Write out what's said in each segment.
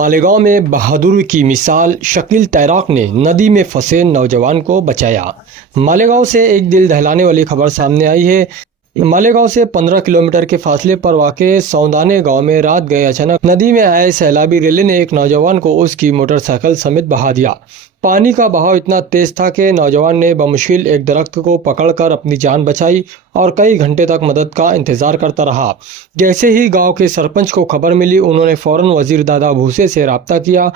मालेगांव में बहादुरी की मिसाल शकील तैराक ने नदी में फंसे नौजवान को बचाया। मालेगांव से एक दिल दहलाने वाली खबर सामने आई है। मालेगांव से 15 किलोमीटर के फासले पर वाक़े सौंदाने गांव में रात गए अचानक नदी में आए सैलाबी रेले ने एक नौजवान को उसकी मोटरसाइकिल समेत बहा दिया। पानी का बहाव इतना तेज था कि नौजवान ने बमुश्किल एक दरख्त को पकड़कर अपनी जान बचाई और कई घंटे तक मदद का इंतजार करता रहा। जैसे ही गांव के सरपंच को खबर मिली, उन्होंने फौरन वजीर दादा भूसे से रब्ता किया।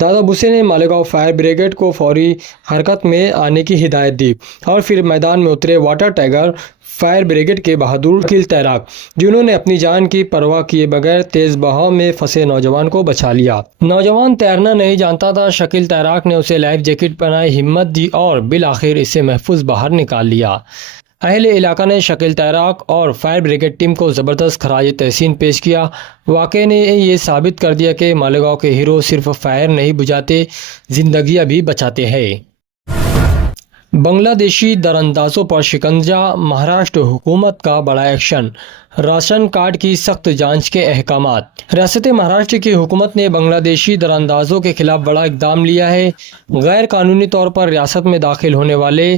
दादा भूसे ने मालेगांव फायर ब्रिगेड को फौरी हरकत में आने की हिदायत दी और फिर मैदान में उतरे वाटर टाइगर फायर ब्रिगेड के बहादुर शकील तैराक, जिन्होंने अपनी जान की परवाह किए बगैर तेज बहाव में फंसे नौजवान को बचा लिया। नौजवान तैरना नहीं जानता था। शकील तैराक ने उसे लाइफ जैकेट पहनाई, हिम्मत दी और बिल आखिर इसे महफूज बाहर निकाल लिया। अहले इलाका ने शकील तैराक और फायर ब्रिगेड टीम को ज़बरदस्त खराज तहसीन पेश किया। वाक़े ने ये साबित कर दिया कि मालेगांव के हीरो सिर्फ फायर नहीं बुझाते, जिंदगियां भी बचाते हैं। बांग्लादेशी दरअंदाजों पर शिकंजा, महाराष्ट्र हुकूमत का बड़ा एक्शन, राशन कार्ड की सख्त जांच के अहकामात। रियासत महाराष्ट्र की हुकूमत ने बांग्लादेशी दरअंदाजों के खिलाफ बड़ा इक़दाम लिया है। गैर कानूनी तौर पर रियासत में दाखिल होने वाले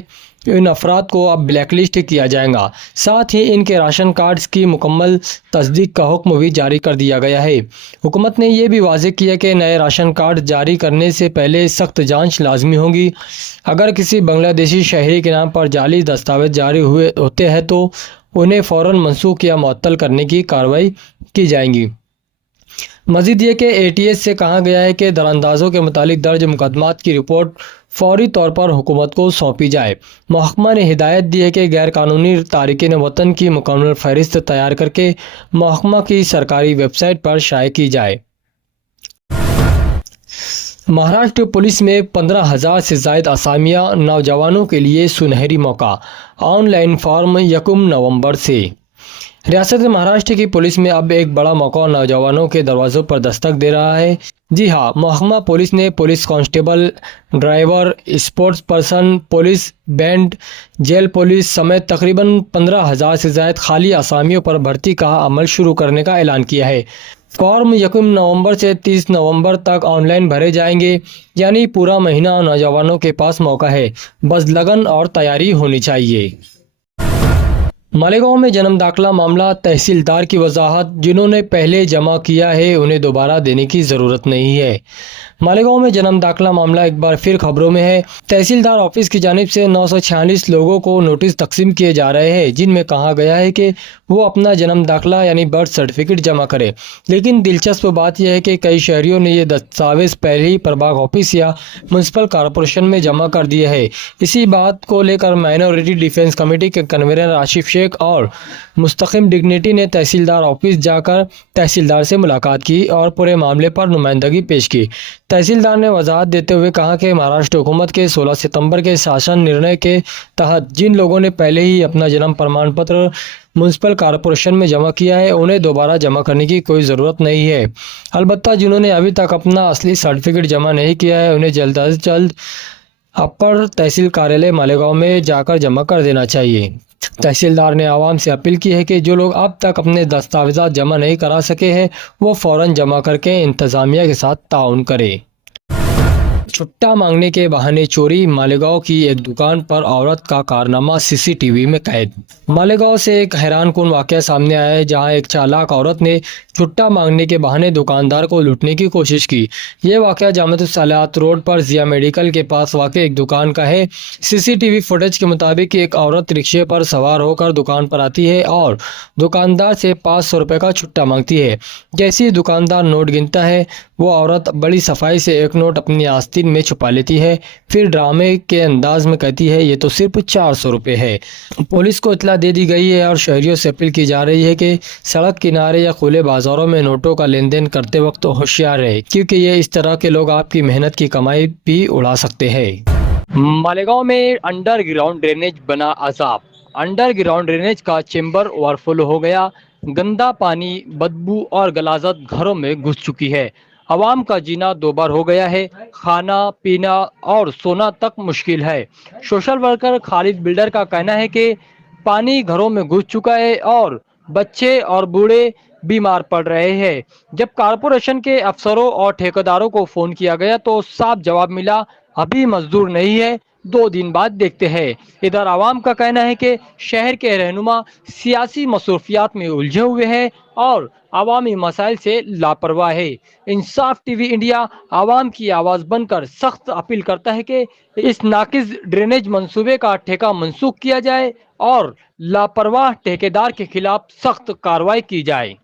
इन अफराद को अब ब्लैकलिस्ट किया जाएगा। साथ ही इनके राशन कार्ड्स की मुकम्मल तस्दीक का हुक्म भी जारी कर दिया गया है। हुकूमत ने यह भी वाज़ेह किया कि नए राशन कार्ड जारी करने से पहले सख्त जांच लाजमी होगी। अगर किसी बांग्लादेशी शहरी के नाम पर जाली दस्तावेज जारी हुए होते हैं तो उन्हें फ़ौरन मनसूख या मुअत्तल करने की कार्रवाई की जाएगी। मज़ीद ये कि ATS से कहा गया है कि दरअंदाजों के मुतालिक दर्ज मुकदमात की रिपोर्ट फौरी तौर पर हुकूमत को सौंपी जाए। महकमा ने हिदायत दी है कि गैर कानूनी तारिकीन वतन की मुकम्मल फहरिस्त तैयार करके महकमा की सरकारी वेबसाइट पर शाये की जाए। महाराष्ट्र पुलिस में 15,000 से ज़ायद असामियाँ, नौजवानों के लिए सुनहरी मौका, ऑनलाइन फॉर्म 1 नवंबर से। रियासत महाराष्ट्र की पुलिस में अब एक बड़ा मौका नौजवानों के दरवाज़ों पर दस्तक दे रहा है। जी हाँ, महकमा पुलिस ने police constable, driver, sports person, police band, jail police समेत तकरीबन 15,000 से ज़ायद खाली असामियों पर भर्ती का अमल शुरू करने का ऐलान किया है। फॉर्म 1 नवंबर से 30 नवंबर तक ऑनलाइन भरे जाएंगे, यानी पूरा महीना नौजवानों के पास मौका है। बस लगन और तैयारी होनी चाहिए। मालेगांव में जन्म दाखिला मामला, तहसीलदार की वजाहत, जिन्होंने पहले जमा किया है उन्हें दोबारा देने की ज़रूरत नहीं है। मालेगांव में जन्म दाखिला मामला एक बार फिर खबरों में है। तहसीलदार ऑफिस की जानिब से 946 लोगों को नोटिस तकसीम किए जा रहे हैं, जिनमें कहा गया है कि वो अपना जन्म दाखिला यानी बर्थ सर्टिफिकेट जमा करें। लेकिन दिलचस्प बात यह है कि कई शहरियों ने ये दस्तावेज पहले ही प्रभाग ऑफिस या म्यूनसिपल कॉरपोरेशन में जमा कर दिए हैं। इसी बात को लेकर माइनॉरिटी डिफेंस कमेटी के कन्वीनर आशिफ शेख और मुस्तकिम डिग्निटी ने तहसीलदार ऑफिस जाकर तहसीलदार से मुलाकात की और पूरे मामले पर नुमाइंदगी पेश की। तहसीलदार ने वजाहत देते हुए कहा कि महाराष्ट्र हुकूमत के 16 सितंबर के शासन निर्णय के तहत जिन लोगों ने पहले ही अपना जन्म प्रमाण पत्र म्यूनसिपल कॉरपोरेशन में जमा किया है उन्हें दोबारा जमा करने की कोई ज़रूरत नहीं है। अलबत्ता जिन्होंने अभी तक अपना असली सर्टिफिकेट जमा नहीं किया है उन्हें जल्द अज जल्द अपर तहसील कार्यालय मालेगांव में जाकर जमा कर देना चाहिए। तहसीलदार ने आवाम से अपील की है कि जो लोग अब तक अपने दस्तावेज़ात जमा नहीं करा सके हैं वो फ़ौरन जमा करके इंतज़ामिया के साथ ताउन करें। छुट्टा मांगने के बहाने चोरी, मालेगांव की एक दुकान पर औरत का कारनामा CCTV में कैद। मालेगांव से एक हैरानकुन वाक़या सामने आया है, जहां एक चालाक औरत ने छुट्टा मांगने के बहाने दुकानदार को लूटने की कोशिश की। यह वाक़या जामतुस्सलात रोड पर जिया मेडिकल के पास वाक़े एक दुकान का है। CCTV फुटेज के मुताबिक एक औरत रिक्शे पर सवार होकर दुकान पर आती है और दुकानदार से 500 रुपये का छुट्टा मांगती है। जैसे ही दुकानदार नोट गिनता है, वो औरत बड़ी सफाई से एक नोट अपनी आस्तीन में छुपा लेती है। फिर ड्रामे के अंदाज में कहती है ये तो सिर्फ 400 रुपये है। पुलिस को इतला दे दी गई है और शहरियों से अपील की जा रही है कि सड़क किनारे या खुले बाजारों में नोटों का लेन देन करते वक्त होशियार रहे, क्योंकि ये इस तरह के लोग आपकी मेहनत की कमाई भी उड़ा सकते हैं। मालेगांव में अंडरग्राउंड ड्रेनेज बना अजाब। अंडरग्राउंड ड्रेनेज का चेंबर ओवरफ्लो हो गया। गंदा पानी, बदबू और गलाजत घरों में घुस चुकी है। आवाम का जीना दो बार हो गया है। खाना पीना और सोना तक मुश्किल है। सोशल वर्कर खालिद बिल्डर का कहना है कि पानी घरों में घुस चुका है और बच्चे और बूढ़े बीमार पड़ रहे हैं। जब कॉरपोरेशन के अफसरों और ठेकेदारों को फोन किया गया तो साफ जवाब मिला, अभी मजदूर नहीं है, 2 दिन बाद देखते हैं। इधर आवाम का कहना है कि शहर के रहनुमा सियासी मसरूफियात में उलझे हुए हैं और अवामी मसाइल से लापरवाह है। इंसाफ टीवी इंडिया आवाम की आवाज़ बनकर सख्त अपील करता है कि इस नाकिस ड्रेनेज मंसूबे का ठेका मंसूख किया जाए और लापरवाह ठेकेदार के खिलाफ सख्त कार्रवाई की जाए।